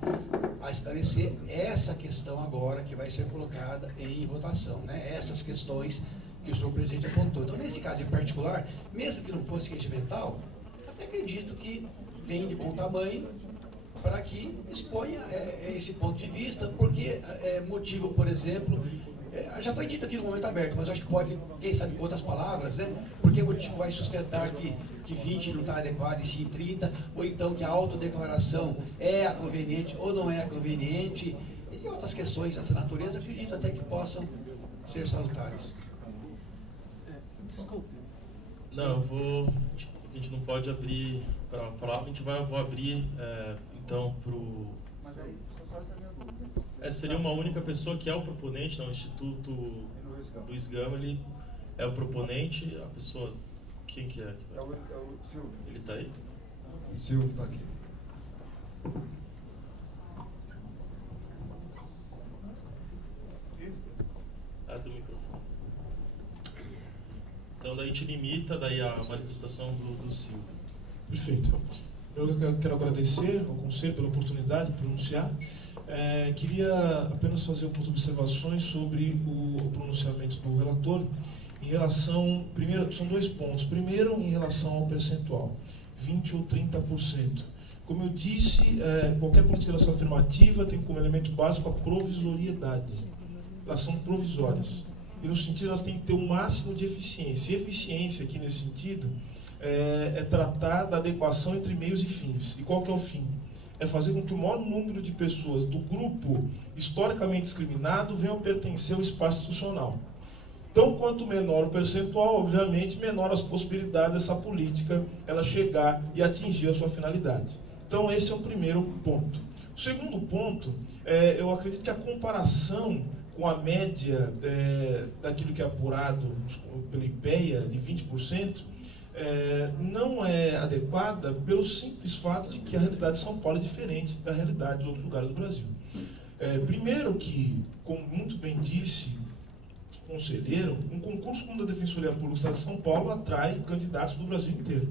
A esclarecer essa questão agora que vai ser colocada em votação, né? Essas questões que o senhor presidente apontou. Então, nesse caso em particular, mesmo que não fosse regimental, até acredito que vem de bom tamanho para que exponha esse ponto de vista, porque motivo, por exemplo, já foi dito aqui no momento aberto, mas acho que pode, quem sabe com outras palavras, né? Porque o motivo vai sustentar que 20 não está adequado e sim 30, ou então que a autodeclaração é a conveniente ou não é a conveniente, e outras questões dessa natureza, acredito até que possam ser salutares. Desculpe. Não, a gente não pode abrir para a palavra, vou abrir então para o... Mas aí, só essa é a minha dúvida. Seria uma única pessoa que é o proponente, não, o Instituto Luiz Gama, ele é o proponente, a pessoa... Quem que é? É o Silvio. Ele está aí? O Silvio está aqui. Do microfone. Então daí a gente limita daí a manifestação do Silvio. Perfeito. Eu quero agradecer ao Conselho pela oportunidade de pronunciar. Queria apenas fazer algumas observações sobre o pronunciamento do relator em relação, primeiro, são 2 pontos. Primeiro, em relação ao percentual, 20% ou 30%. Como eu disse, qualquer política de ação afirmativa tem como elemento básico a provisoriedade. Elas são provisórias. E no sentido, elas têm que ter o máximo de eficiência. E eficiência, aqui nesse sentido, é tratar da adequação entre meios e fins. E qual que é o fim? É fazer com que o maior número de pessoas do grupo historicamente discriminado venham a pertencer ao espaço institucional. Então, quanto menor o percentual, obviamente, menor as possibilidades dessa política ela chegar e atingir a sua finalidade. Então, esse é o primeiro ponto. O segundo ponto, eu acredito que a comparação com a média daquilo que é apurado pelo IPEA, de 20%, não é adequada pelo simples fato de que a realidade de São Paulo é diferente da realidade de outros lugares do Brasil. Primeiro que, como muito bem disse o conselheiro, um concurso como o da Defensoria Pública do Estado de São Paulo atrai candidatos do Brasil inteiro.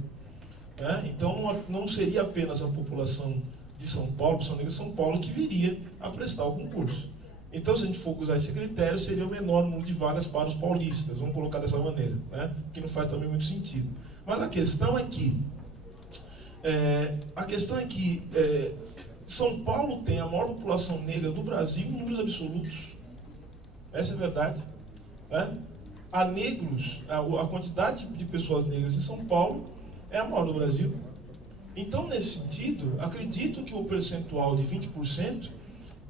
Então não seria apenas a população de São Paulo, São Negro de São Paulo, que viria a prestar o concurso. Então, se a gente for usar esse critério, seria o menor número de vagas para os paulistas, vamos colocar dessa maneira, que não faz também muito sentido. Mas a questão é que, São Paulo tem a maior população negra do Brasil em números absolutos. Essa é a verdade. A negros, a quantidade de pessoas negras em São Paulo é a maior do Brasil. Então, nesse sentido, acredito que o percentual de 20%,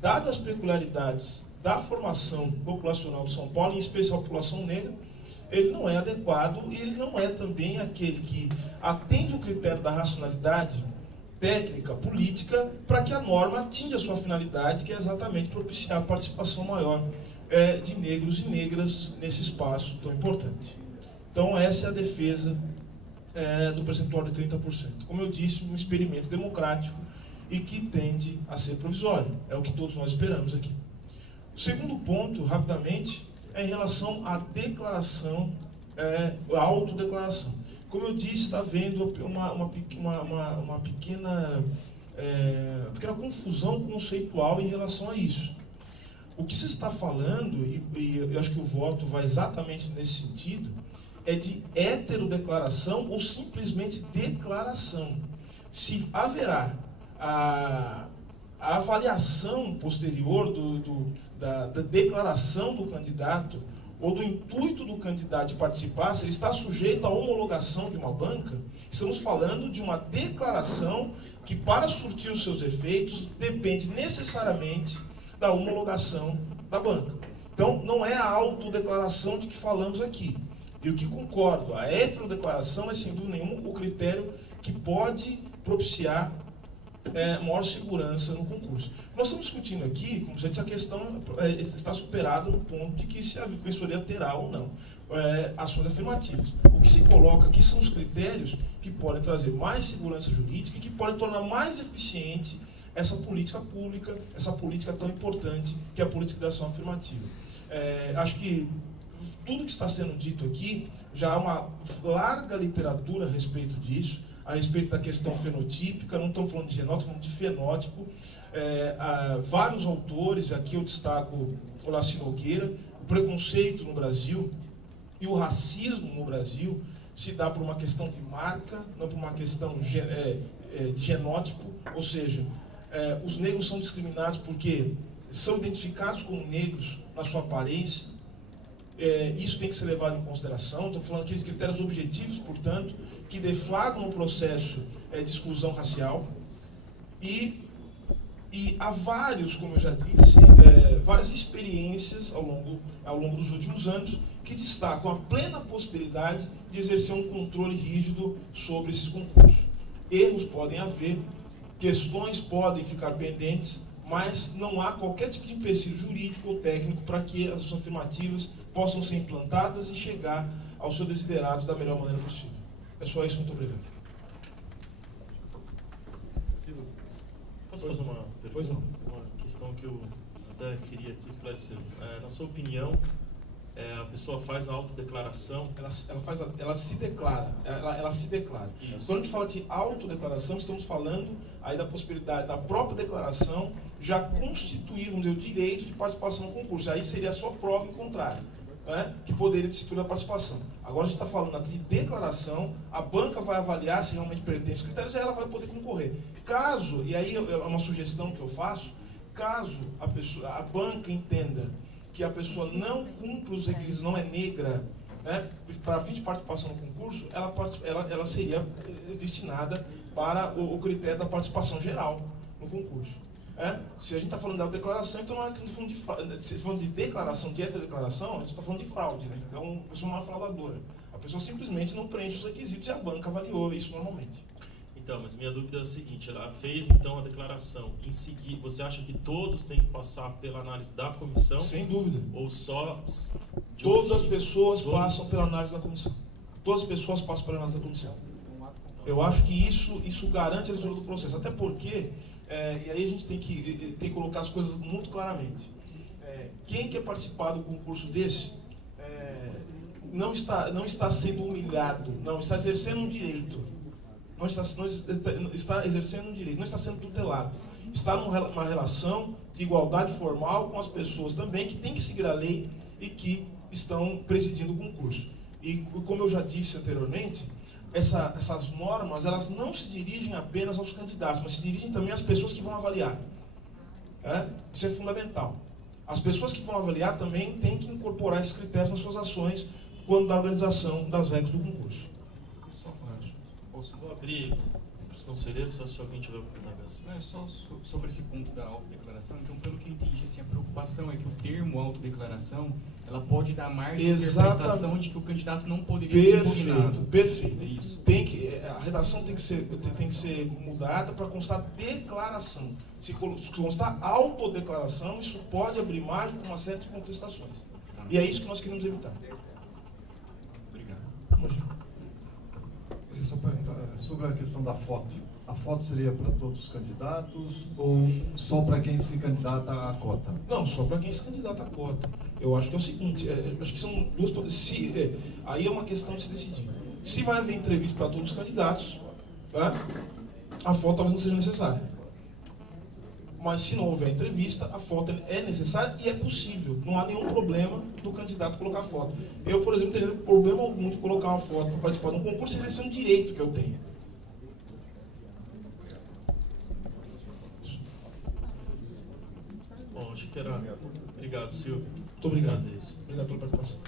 dadas as peculiaridades da formação populacional de São Paulo, em especial a população negra, ele não é adequado e ele não é também aquele que atende o critério da racionalidade técnica, política, para que a norma atinja a sua finalidade, que é exatamente propiciar a participação maior de negros e negras nesse espaço tão importante. Então, essa é a defesa do percentual de 30%. Como eu disse, um experimento democrático e que tende a ser provisório. É o que todos nós esperamos aqui. O segundo ponto, rapidamente, é em relação à declaração, a autodeclaração. Como eu disse, está havendo uma pequena confusão conceitual em relação a isso. O que se está falando, e eu acho que o voto vai exatamente nesse sentido, é de heterodeclaração ou simplesmente declaração. Se haverá a avaliação posterior da declaração do candidato ou do intuito do candidato de participar, se ele está sujeito à homologação de uma banca, estamos falando de uma declaração que, para surtir os seus efeitos, depende necessariamente da homologação da banca. Então, não é a autodeclaração de que falamos aqui. E o que concordo, a heterodeclaração é, sem dúvida nenhuma, o critério que pode propiciar maior segurança no concurso. Nós estamos discutindo aqui, como já disse, a questão está superada no ponto de que se a defensoria terá ou não ações afirmativas. O que se coloca aqui são os critérios que podem trazer mais segurança jurídica e que podem tornar mais eficiente essa política pública, essa política tão importante que é a política de ação afirmativa. Acho que tudo que está sendo dito aqui, já há uma larga literatura a respeito disso, a respeito da questão fenotípica, não estamos falando de genótipo, estamos falando de fenótipo. Vários autores, aqui eu destaco o Laci Nogueira, o preconceito no Brasil e o racismo no Brasil se dá por uma questão de marca, não por uma questão de genótipo, ou seja, os negros são discriminados porque são identificados como negros na sua aparência. Isso tem que ser levado em consideração. Estou falando aqui de critérios objetivos, portanto, que deflagram o processo de exclusão racial. E há vários, como eu já disse, várias experiências ao longo dos últimos anos que destacam a plena possibilidade de exercer um controle rígido sobre esses concursos. Erros podem haver, questões podem ficar pendentes, mas não há qualquer tipo de empecilho jurídico ou técnico para que as ações afirmativas possam ser implantadas e chegar ao seu desiderato da melhor maneira possível. É só isso, muito obrigado. Posso fazer uma pergunta? Uma questão que eu até queria aqui esclarecer. Na sua opinião, a pessoa faz a autodeclaração. Ela se declara. Isso. Quando a gente fala de autodeclaração, estamos falando aí da possibilidade da própria declaração já constituir, vamos dizer, o direito de participação no concurso. Aí seria a sua prova em contrário, né, que poderia destituir a participação. Agora a gente está falando aqui de declaração, a banca vai avaliar se realmente pertence aos critérios e ela vai poder concorrer. Caso, e aí é uma sugestão que eu faço, caso a banca entenda que a pessoa não cumpre os requisitos, não é negra, né, para fim de participação no concurso, ela seria destinada para o critério da participação geral no concurso. Se a gente está falando da declaração, então não é que falando de declaração, de declaração, a gente está falando de fraude, né? Então a pessoa não é fraudadora. A pessoa simplesmente não preenche os requisitos e a banca avaliou isso normalmente. Então, mas minha dúvida é a seguinte, ela fez então a declaração, em seguida, você acha que todos têm que passar pela análise da comissão? Sem dúvida. Ou só... Todas as pessoas passam pela análise da comissão. Todas as pessoas passam pela análise da comissão. Eu acho que isso garante a lisura do processo, até porque, e aí a gente tem que colocar as coisas muito claramente. Quem quer participar do concurso desse, não está sendo humilhado, não, está exercendo um direito. Não está exercendo um direito, não está sendo tutelado. Está numa relação de igualdade formal com as pessoas também que têm que seguir a lei e que estão presidindo o concurso. E como eu já disse anteriormente, essas normas, elas não se dirigem apenas aos candidatos, mas se dirigem também às pessoas que vão avaliar. Isso é fundamental. As pessoas que vão avaliar também têm que incorporar esses critérios nas suas ações quando da organização das regras do concurso. Vou abrir para os conselheiros, se alguém tiver alguma questão. Não, é só sobre esse ponto da autodeclaração. Então, pelo que eu entendi, assim, a preocupação é que o termo autodeclaração, ela pode dar margem de interpretação de que o candidato não poderia ser impugnado. Perfeito. É isso. A redação tem que ser mudada para constar declaração. Se constar autodeclaração, isso pode abrir margem para uma série de contestações. E é isso que nós queremos evitar. Obrigado. Só perguntar sobre a questão da foto. A foto seria para todos os candidatos ou só para quem se candidata à cota? Não, só para quem se candidata à cota. Eu acho que é o seguinte, acho que são duas... aí é uma questão de se decidir. Se vai haver entrevista para todos os candidatos, a foto talvez não seja necessária. Mas se não houver entrevista, a foto é necessária e é possível. Não há nenhum problema do candidato colocar foto. Eu, por exemplo, teria problema algum de colocar uma foto para participar de um concurso, seria um direito que eu tenho. Bom, acho que era... Obrigado, Silvio. Muito obrigado. Obrigado pela participação.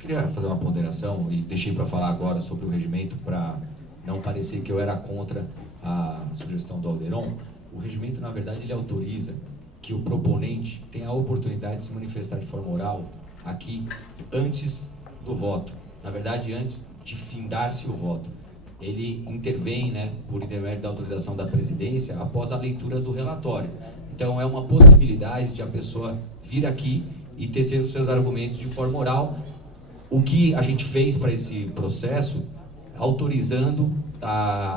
Queria fazer uma ponderação e deixei para falar agora sobre o regimento para não parecer que eu era contra a sugestão do Alderon. O regimento, na verdade, ele autoriza que o proponente tenha a oportunidade de se manifestar de forma oral aqui antes do voto. Na verdade, antes de findar-se o voto. Ele intervém, né, por intermédio da autorização da presidência após a leitura do relatório. Então, é uma possibilidade de a pessoa vir aqui e tecer os seus argumentos de forma oral. O que a gente fez para esse processo, autorizando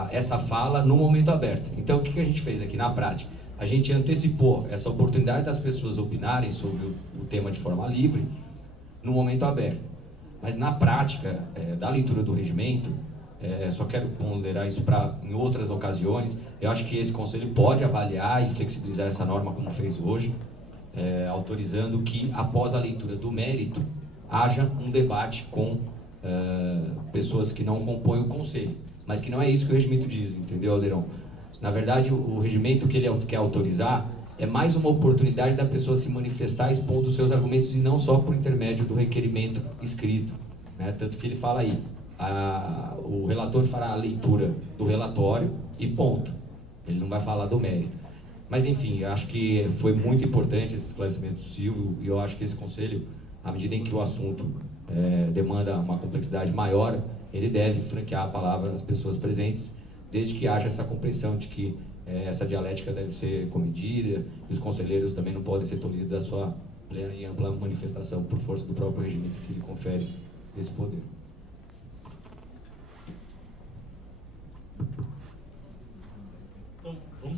essa fala no momento aberto. Então, o que a gente fez aqui na prática? A gente antecipou essa oportunidade das pessoas opinarem sobre o tema de forma livre no momento aberto. Mas na prática da leitura do regimento, só quero ponderar isso em outras ocasiões, eu acho que esse conselho pode avaliar e flexibilizar essa norma como fez hoje, autorizando que após a leitura do mérito, haja um debate com pessoas que não compõem o conselho. Mas que não é isso que o regimento diz, entendeu, Alderon? Na verdade, o regimento que ele quer autorizar é mais uma oportunidade da pessoa se manifestar expondo os seus argumentos e não só por intermédio do requerimento escrito, né? Tanto que ele fala aí, o relator fará a leitura do relatório e ponto. Ele não vai falar do mérito. Mas enfim, eu acho que foi muito importante esse esclarecimento do Silvio e eu acho que esse conselho, à medida em que o assunto demanda uma complexidade maior, ele deve franquear a palavra às pessoas presentes, desde que haja essa compreensão de que essa dialética deve ser comedida e os conselheiros também não podem ser tolhidos da sua plena e ampla manifestação por força do próprio regimento que lhe confere esse poder.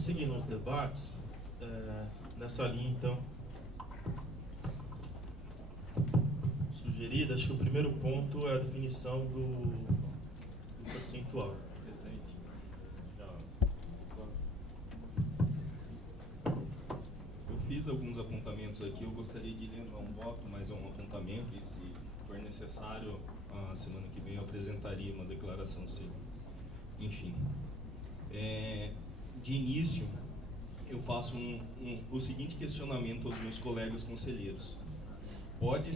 seguindo os debates, nessa linha, então, sugerida, acho que o primeiro ponto é a definição do percentual. Presidente, eu fiz alguns apontamentos aqui, eu gostaria de ler, não é um voto, mas é um apontamento, e se for necessário, a semana que vem eu apresentaria uma declaração enfim. De início, eu faço o seguinte questionamento aos meus colegas conselheiros. Pode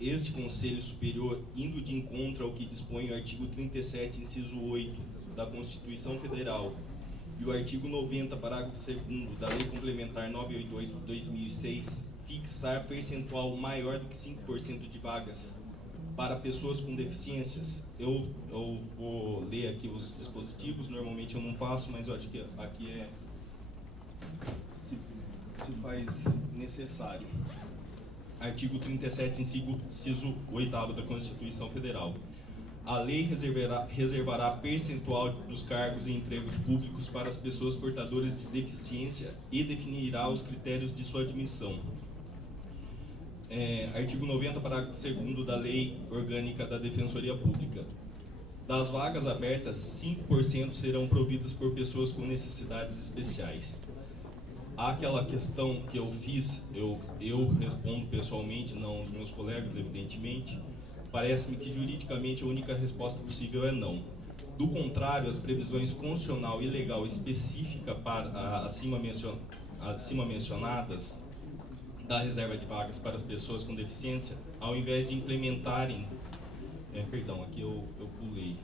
este Conselho Superior, indo de encontro ao que dispõe o artigo 37, inciso 8 da Constituição Federal e o artigo 90, parágrafo 2º da Lei Complementar 988 de 2006, fixar percentual maior do que 5% de vagas para pessoas com deficiências? Eu vou ler aqui os dispositivos, normalmente eu não faço, mas eu acho que aqui se faz necessário. Artigo 37, inciso 8º da Constituição Federal. A lei reservará percentual dos cargos e empregos públicos para as pessoas portadoras de deficiência e definirá os critérios de sua admissão. Artigo 90, parágrafo 2º da Lei Orgânica da Defensoria Pública. Das vagas abertas, 5% serão providas por pessoas com necessidades especiais. Aquela questão que eu fiz, eu respondo pessoalmente, não os meus colegas, evidentemente. Parece-me que juridicamente a única resposta possível é não. Do contrário, as previsões constitucional e legal específica para acima mencionadas da reserva de vagas para as pessoas com deficiência, ao invés de implementarem, aqui eu pulei.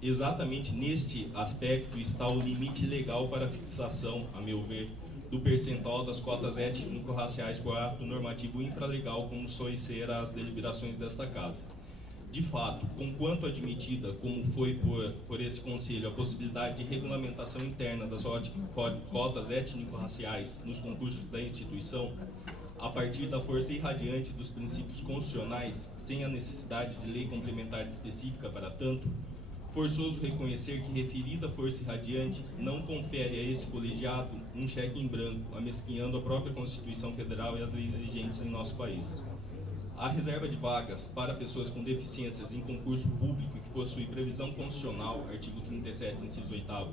Exatamente neste aspecto está o limite legal para a fixação, a meu ver, do percentual das cotas étnico-raciais por ato normativo infralegal, como soe ser as deliberações desta Casa. De fato, conquanto admitida, como foi por este Conselho, a possibilidade de regulamentação interna das cotas étnico-raciais nos concursos da instituição, a partir da força irradiante dos princípios constitucionais, sem a necessidade de lei complementar específica para tanto, forçoso reconhecer que referida força irradiante não confere a este colegiado um cheque em branco, amesquinhando a própria Constituição Federal e as leis vigentes em nosso país. A reserva de vagas para pessoas com deficiências em concurso público que possui previsão constitucional, artigo 37, inciso 8º,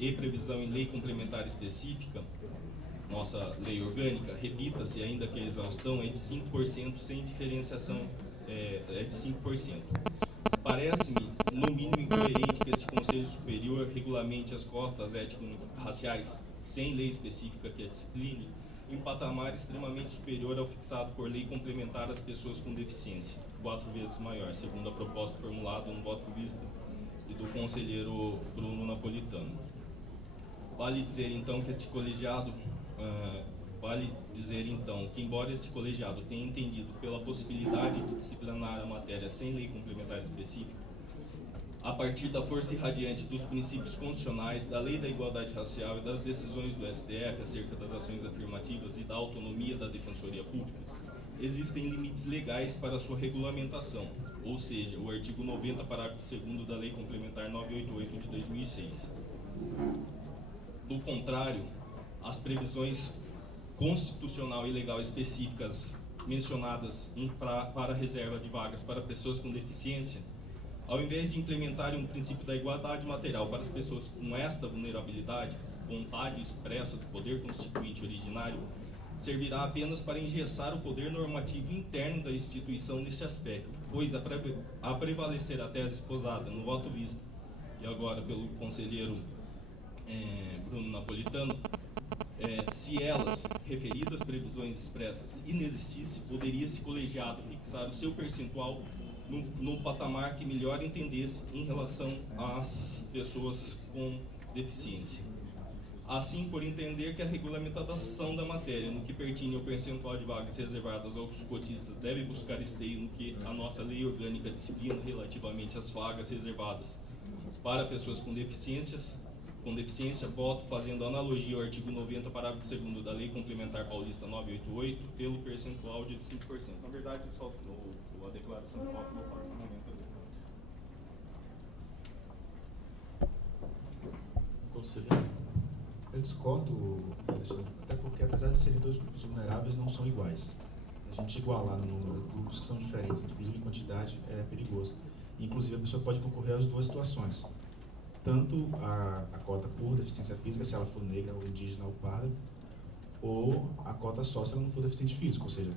e previsão em lei complementar específica, nossa lei orgânica, repita-se, ainda que a exaustão, é de 5% sem diferenciação, é de 5%. Parece-me, no mínimo, incoerente que este Conselho Superior regulamente as cotas étnico-raciais, sem lei específica que a discipline, em patamar extremamente superior ao fixado por lei complementar às pessoas com deficiência, 4 vezes maior, segundo a proposta formulada no voto vista e do conselheiro Bruno Napolitano. Vale dizer então que embora este colegiado tenha entendido pela possibilidade de disciplinar a matéria sem lei complementar específica, a partir da força irradiante dos princípios constitucionais, da lei da igualdade racial e das decisões do STF acerca das ações afirmativas e da autonomia da Defensoria Pública, existem limites legais para sua regulamentação, ou seja, o artigo 90, parágrafo 2º da Lei Complementar 988 de 2006. Do contrário, as previsões constitucional e legal específicas mencionadas para a reserva de vagas para pessoas com deficiência, ao invés de implementarem um princípio da igualdade material para as pessoas com esta vulnerabilidade, vontade expressa do poder constituinte originário, servirá apenas para engessar o poder normativo interno da instituição neste aspecto, pois a prevalecer a tese esposada no voto vista, e agora pelo conselheiro Bruno Napolitano, se elas, referidas previsões expressas, inexistissem, poderia esse colegiado fixar o seu percentual no patamar que melhor entendesse em relação às pessoas com deficiência. Assim, por entender que a regulamentação da matéria, no que pertine ao percentual de vagas reservadas aos cotistas, deve buscar esteio no que a nossa lei orgânica disciplina relativamente às vagas reservadas para pessoas com deficiência, voto fazendo analogia ao artigo 90, parágrafo 2º da Lei Complementar Paulista 988, pelo percentual de 5%. Na verdade, só a declaração de voto no parlamento. Conselheiro. Eu discordo, Alexandre, até porque apesar de serem dois grupos vulneráveis, não são iguais. A gente igualar no número de grupos que são diferentes, inclusive em quantidade, é perigoso. Inclusive a pessoa pode concorrer às duas situações. Tanto a cota por deficiência física, se ela for negra ou indígena ou parda, ou a cota só se ela não for deficiente físico, ou seja,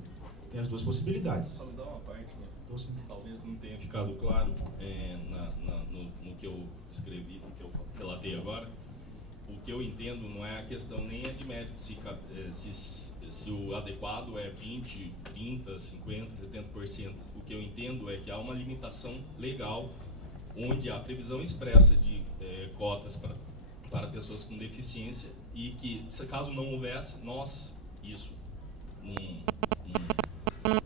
tem as duas possibilidades. Só me dá uma parte, né? Talvez não tenha ficado claro no que eu escrevi, no que eu relatei agora. O que eu entendo não é a questão nem é de mérito, se o adequado é 20, 30, 50, 70%. O que eu entendo é que há uma limitação legal onde há previsão expressa de cotas para pessoas com deficiência e que, se caso não houvesse,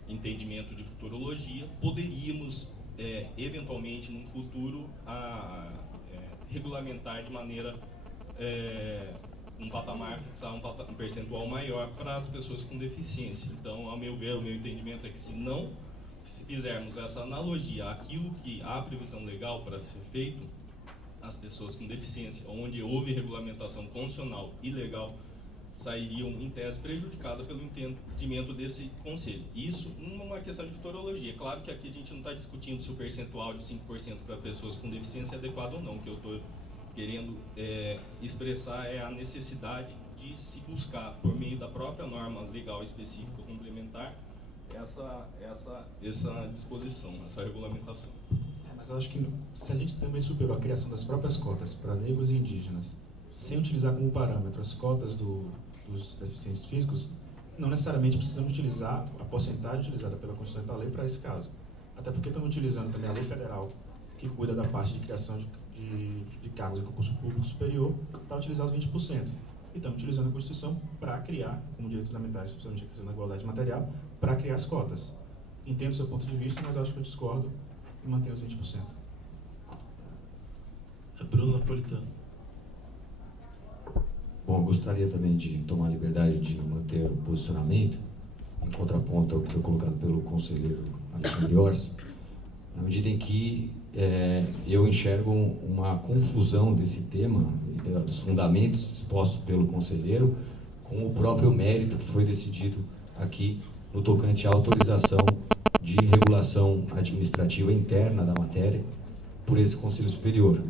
entendimento de futurologia, poderíamos, eventualmente, num futuro, regulamentar de maneira um patamar, fixar um percentual maior para as pessoas com deficiência. Então, ao meu ver, o meu entendimento é que se fizermos essa analogia àquilo que há previsão legal para ser feito, as pessoas com deficiência, onde houve regulamentação constitucional e legal, sairiam, em tese, prejudicadas pelo entendimento desse conselho. Isso numa questão de futurologia. Claro que aqui a gente não está discutindo se o percentual de 5% para pessoas com deficiência é adequado ou não. O que eu estou querendo expressar é a necessidade de se buscar, por meio da própria norma legal específica complementar, essa disposição, essa regulamentação. Mas eu acho que se a gente também superou a criação das próprias cotas para negros e indígenas, sem utilizar como parâmetro as cotas dos deficientes físicos, não necessariamente precisamos utilizar a porcentagem utilizada pela Constituição e pela lei para esse caso. Até porque estamos utilizando também a lei federal, que cuida da parte de criação de cargos de concurso público superior, para utilizar os 20%. E estamos utilizando a Constituição para criar, como direitos fundamentais, principalmente a questão da igualdade material, para criar as cotas. Entendo o seu ponto de vista, mas acho que eu discordo e mantenho os 20%. Bruno Napolitano. Bom, eu gostaria também de tomar a liberdade de manter o posicionamento, em contraponto ao que foi colocado pelo conselheiro Alexandre Orsi, na medida em que eu enxergo uma confusão desse tema, dos fundamentos expostos pelo conselheiro, com o próprio mérito que foi decidido aqui no tocante à autorização de regulação administrativa interna da matéria por esse Conselho Superior.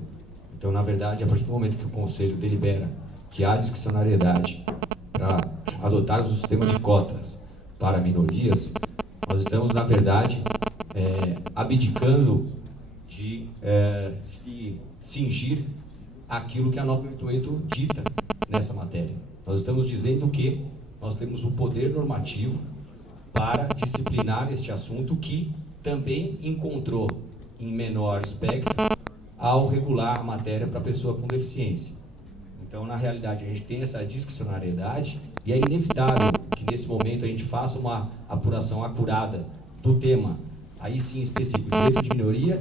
Então, na verdade, a partir do momento que o Conselho delibera que há discricionariedade para adotarmos o sistema de cotas para minorias, nós estamos, na verdade, abdicando de se cingir aquilo que a 988 dita nessa matéria. Nós estamos dizendo que nós temos o poder normativo para disciplinar este assunto, que também encontrou em menor espectro ao regular a matéria para pessoa com deficiência. Então, na realidade, a gente tem essa discricionariedade e é inevitável que nesse momento a gente faça uma apuração acurada do tema, aí sim específico, direito de minoria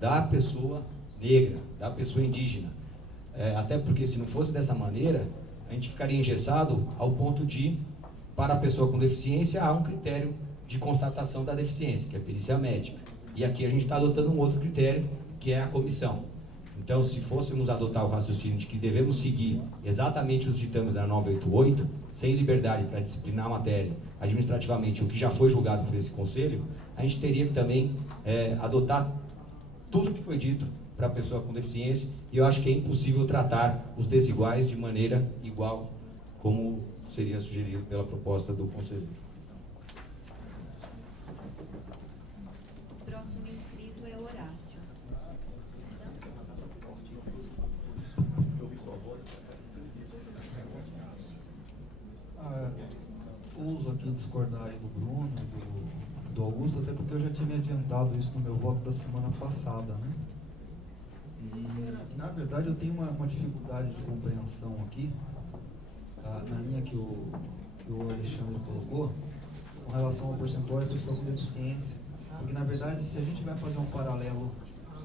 da pessoa negra, da pessoa indígena. Até porque se não fosse dessa maneira, a gente ficaria engessado ao ponto de, para a pessoa com deficiência, há um critério de constatação da deficiência, que é a perícia médica. E aqui a gente está adotando um outro critério, que é a comissão. Então, se fôssemos adotar o raciocínio de que devemos seguir exatamente os ditames da 988, sem liberdade para disciplinar a matéria administrativamente, o que já foi julgado por esse Conselho, a gente teria que também adotar tudo que foi dito para a pessoa com deficiência, e eu acho que é impossível tratar os desiguais de maneira igual, como seria sugerido pela proposta do Conselho. Próximo inscrito é Horácio. Uso aqui discordar aí do Bruno, do Augusto, até porque eu já tinha me adiantado isso no meu voto da semana passada, né? E, na verdade, eu tenho uma dificuldade de compreensão aqui, na linha que o Alexandre colocou, com relação ao percentual de pessoa com deficiência. Porque, na verdade, se a gente vai fazer um paralelo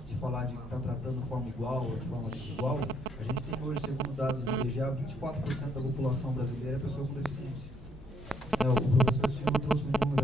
de falar de estar tratando de forma igual ou de forma desigual, a gente tem hoje, segundo dados do IBGE, 24% da população brasileira é pessoa com deficiência. O professor Silvio trouxe um número